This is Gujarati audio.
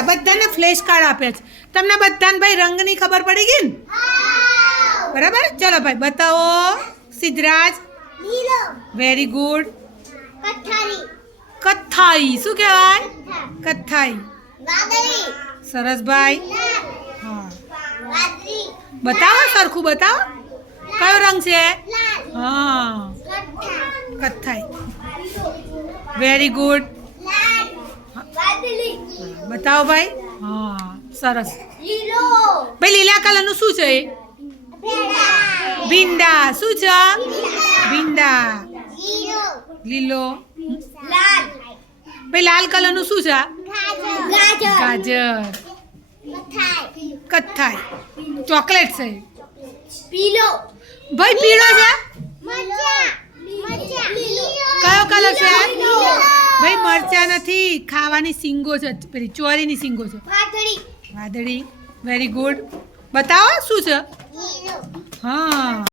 સારા બધાને ફ્લેશ કાર્ડ આપ્યા છે તમને બધાને ભાઈ રંગની ખબર પડી ગઈ ને બરાબર ચલો ભાઈ બતાવો સિદ્ધરાજ વેરી ગુડ કથ્થાઈ શું કહેવાય કથ્થાઈ સરસ ભાઈ હા બતાવો સરખું બતાવો કયો રંગ છે હા કથ્થાઈ વેરી ગુડ બતાવો ભાઈ હા સરસ ભાઈ લીલા કલરનું શું છે ભીંડા શું છે ભીંડા લીલો ભાઈ લાલ કલરનું શું છે ગાજર કથ્થાઈ ચોકલેટ છે ભાઈ પીળો છે કયો કલર છે ભાઈ મરચા નથી ખાવાની સિંગો છે પેલી ચોરીની સિંગો છે વાદળી વેરી ગુડ બતાવો શું છે હા